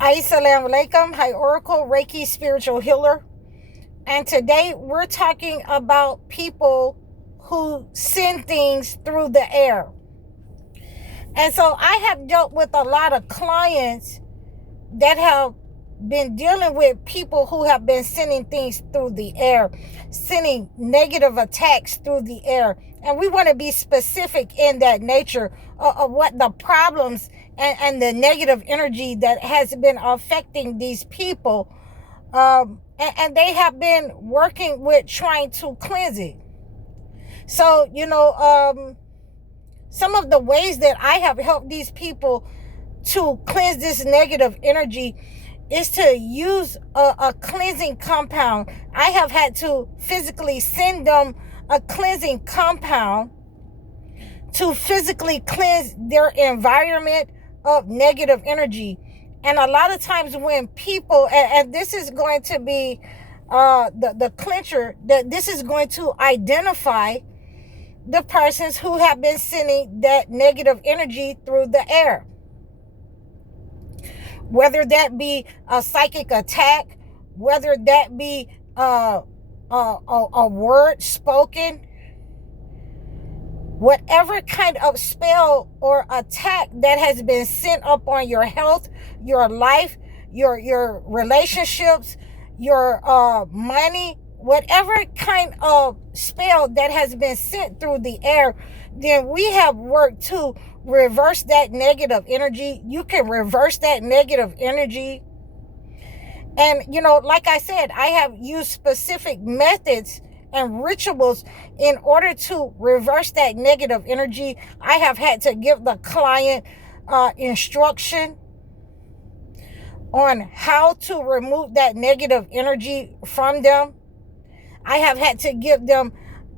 Assalamu alaikum. Hi, Oracle, Reiki, spiritual healer. And today we're talking about people who send things through the air. And so I have dealt with a lot of clients that have been dealing with people who have been sending things through the air, sending negative attacks through the air. And we want to be specific in that nature of what the problems and the negative energy that has been affecting these people. And they have been working with trying to cleanse it. So, some of the ways that I have helped these people to cleanse this negative energy is to use a cleansing compound. I have had to physically send them a cleansing compound to physically cleanse their environment of negative energy. And a lot of times when people, and this is going to be the clincher, that this is going to identify the persons who have been sending that negative energy through the air. Whether that be a psychic attack, whether that be a word spoken, whatever kind of spell or attack that has been sent up on your health, your life, your relationships, your money, whatever kind of spell that has been sent through the air, then we have worked to reverse that negative energy. You can reverse that negative energy. And, like I said, I have used specific methods and rituals in order to reverse that negative energy. I have had to give the client instruction on how to remove that negative energy from them. I have had to give them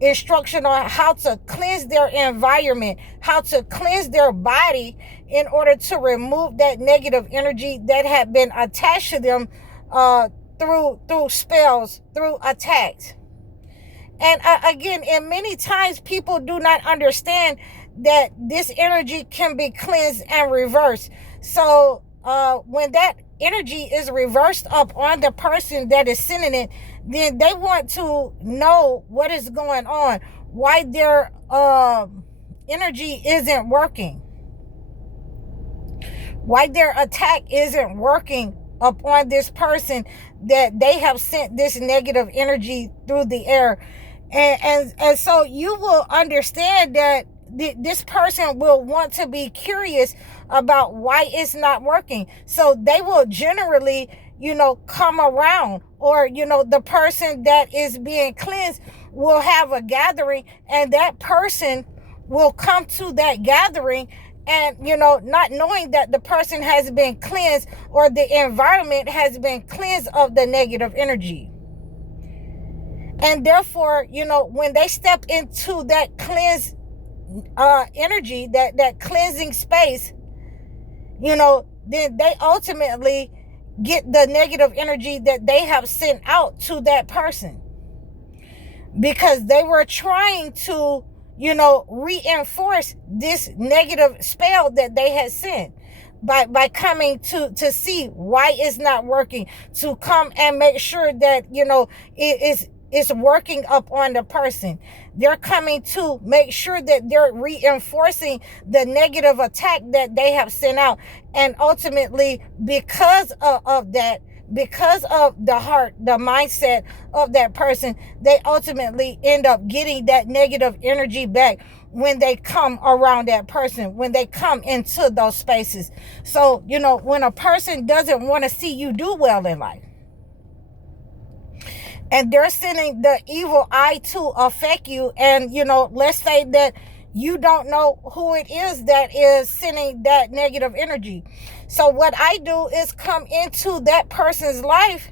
instruction on how to cleanse their environment, how to cleanse their body in order to remove that negative energy that had been attached to them through spells, through attacks. And again, and many times people do not understand that this energy can be cleansed and reversed. So when that energy is reversed up on the person that is sending it, then they want to know what is going on, why their energy isn't working, why their attack isn't working upon this person that they have sent this negative energy through the air. And so you will understand that this person will want to be curious about why it's not working. So they will generally, come around, or, the person that is being cleansed will have a gathering, and that person will come to that gathering and, not knowing that the person has been cleansed or the environment has been cleansed of the negative energy. And therefore, when they step into that cleansed energy, that cleansing space, then they ultimately get the negative energy that they have sent out to that person, because they were trying to, reinforce this negative spell that they had sent by coming to see why it's not working, to come and make sure that, it's working up on the person. They're coming to make sure that they're reinforcing the negative attack that they have sent out. And ultimately, because of that, because of the heart, the mindset of that person, they ultimately end up getting that negative energy back when they come around that person, when they come into those spaces. So, when a person doesn't want to see you do well in life, and they're sending the evil eye to affect you, and, let's say that you don't know who it is that is sending that negative energy. So what I do is come into that person's life.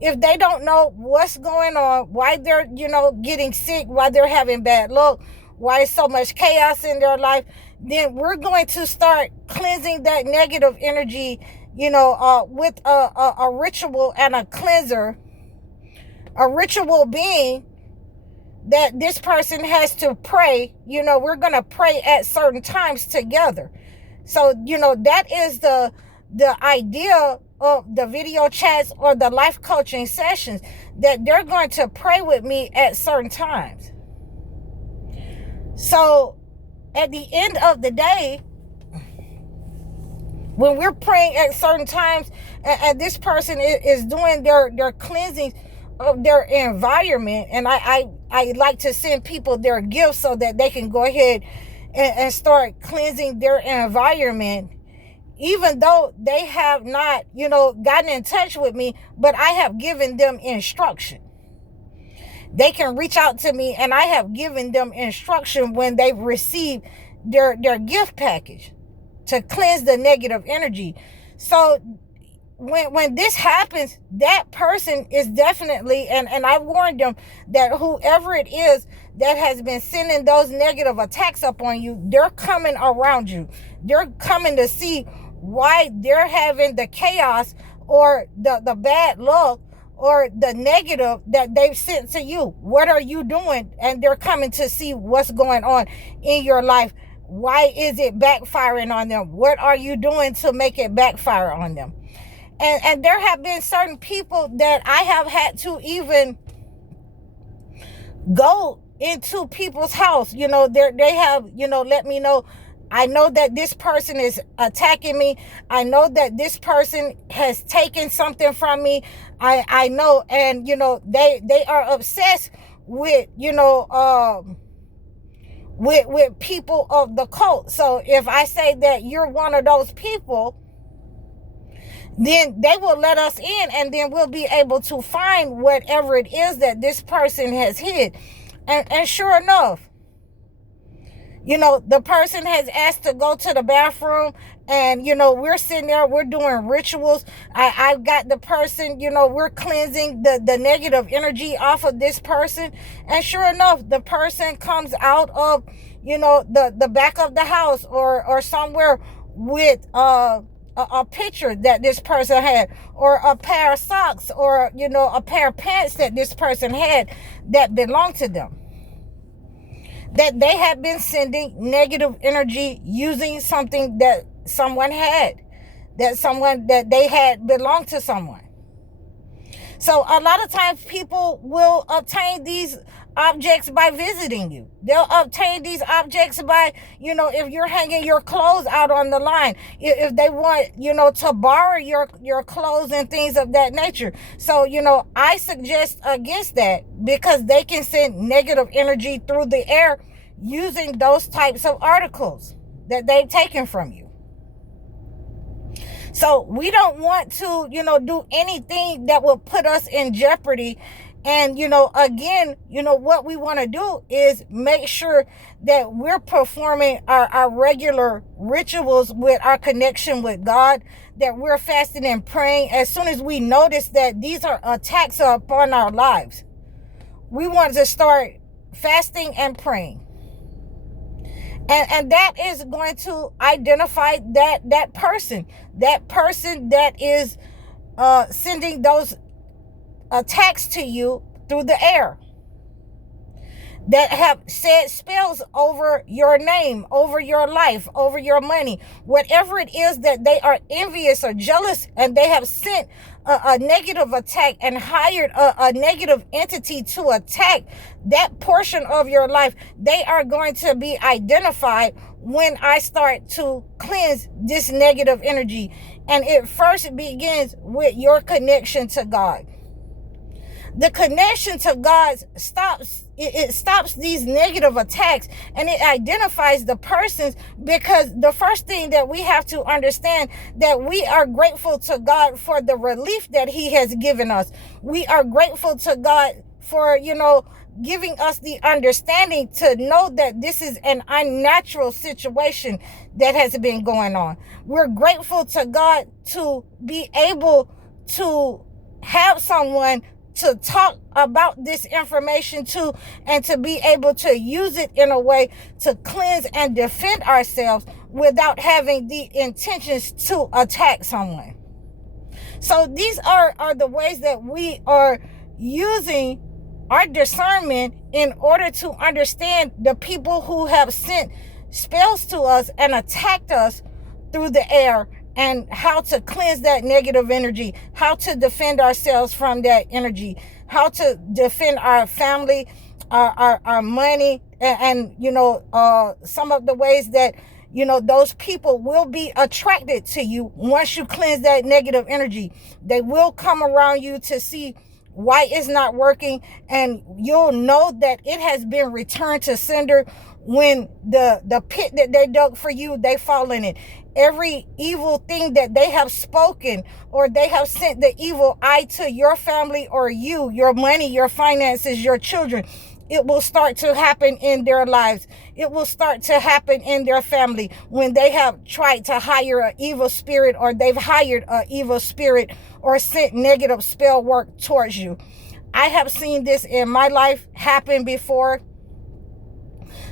If they don't know what's going on, why they're, getting sick, why they're having bad luck, why so much chaos in their life, then we're going to start cleansing that negative energy, with a ritual and a cleanser. A ritual being that this person has to pray. We're going to pray at certain times together. So, that is the the idea of the video chats or the life coaching sessions, that they're going to pray with me at certain times. So at the end of the day, when we're praying at certain times, and this person is doing their cleansing of their environment, and I like to send people their gifts so that they can go ahead and start cleansing their environment, even though they have not, gotten in touch with me, but I have given them instruction. They can reach out to me, and I have given them instruction when they've received their gift package to cleanse the negative energy. So when this happens, that person is definitely, and I warned them that whoever it is that has been sending those negative attacks up on you, they're coming around you. They're coming to see why they're having the chaos or the bad luck or the negative that they've sent to you. What are you doing? And they're coming to see what's going on in your life. Why is it backfiring on them? What are you doing to make it backfire on them? And there have been certain people that I have had to even go into people's house. They have, let me know, I know that this person is attacking me. I know that this person has taken something from me. I know, and they are obsessed with, with people of the cult. So if I say that you're one of those people, then they will let us in, and then we'll be able to find whatever it is that this person has hid. And sure enough, the person has asked to go to the bathroom, and we're sitting there, we're doing rituals. I've got the person, we're cleansing the negative energy off of this person, and sure enough, the person comes out of the back of the house or somewhere with a picture that this person had, or a pair of socks, or a pair of pants that this person had that belonged to them, that they have been sending negative energy using something that someone had, that they had belonged to someone. So a lot of times people will obtain these objects by visiting you. They'll obtain these objects by, if you're hanging your clothes out on the line, if they want, to borrow your clothes and things of that nature. So, I suggest against that, because they can send negative energy through the air using those types of articles that they've taken from you. So we don't want to, do anything that will put us in jeopardy. And, again, what we want to do is make sure that we're performing our regular rituals with our connection with God, that we're fasting and praying. As soon as we notice that these are attacks upon our lives, we want to start fasting and praying. And that is going to identify that person that is sending those attacks to you through the air, that have said spells over your name, over your life, over your money, whatever it is that they are envious or jealous, and they have sent a negative attack and hired a negative entity to attack that portion of your life. They are going to be identified when I start to cleanse this negative energy. And it first begins with your connection to God. The connection to God stops these negative attacks, and it identifies the persons, because the first thing that we have to understand, that we are grateful to God for the relief that He has given us. We are grateful to God for, giving us the understanding to know that this is an unnatural situation that has been going on. We're grateful to God to be able to have someone to talk about this information to, and to be able to use it in a way to cleanse and defend ourselves without having the intentions to attack someone. So these are the ways that we are using our discernment in order to understand the people who have sent spells to us and attacked us through the air, and how to cleanse that negative energy, how to defend ourselves from that energy, how to defend our family, our money, and some of the ways that those people will be attracted to you once you cleanse that negative energy. They will come around you to see why it's not working, and you'll know that it has been returned to sender. When the pit that they dug for you, they fall in it. Every evil thing that they have spoken, or they have sent the evil eye to your family or you, your money, your finances, your children, it will start to happen in their lives. It will start to happen in their family when they have tried to hire an evil spirit, or they've hired an evil spirit, or sent negative spell work towards you. I have seen this in my life happen before.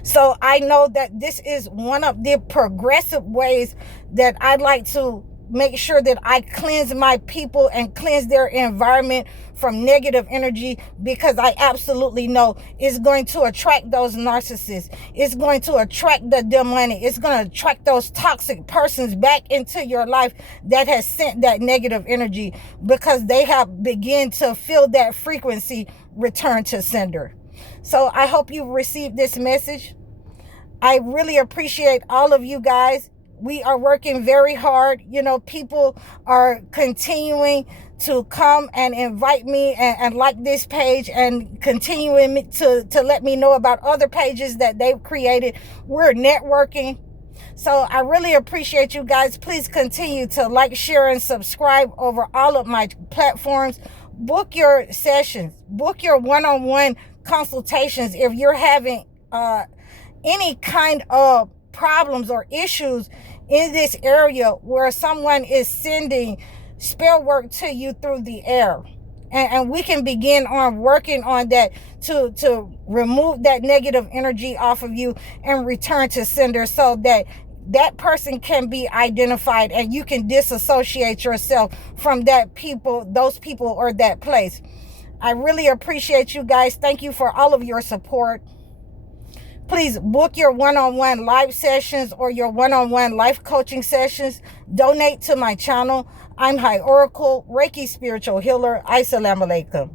So I know that this is one of the progressive ways that I'd like to make sure that I cleanse my people and cleanse their environment from negative energy, because I absolutely know it's going to attract those narcissists. It's going to attract the demonic. It's going to attract those toxic persons back into your life that has sent that negative energy, because they have begun to feel that frequency return to sender. So I hope you received this message. I really appreciate all of you guys. We are working very hard. People are continuing to come and invite me and like this page, and continuing to let me know about other pages that they've created. We're networking. So I really appreciate you guys. Please continue to like, share, and subscribe over all of my platforms. Book your sessions. Book your one-on-one consultations if you're having any kind of problems or issues in this area where someone is sending spell work to you through the air. And we can begin on working on that to remove that negative energy off of you and return to sender, so that that person can be identified and you can disassociate yourself from those people or that place. I really appreciate you guys. Thank you for all of your support. Please book your one-on-one live sessions or your one-on-one life coaching sessions. Donate to my channel. I'm High Oracle, Reiki Spiritual Healer. Assalamu alaikum.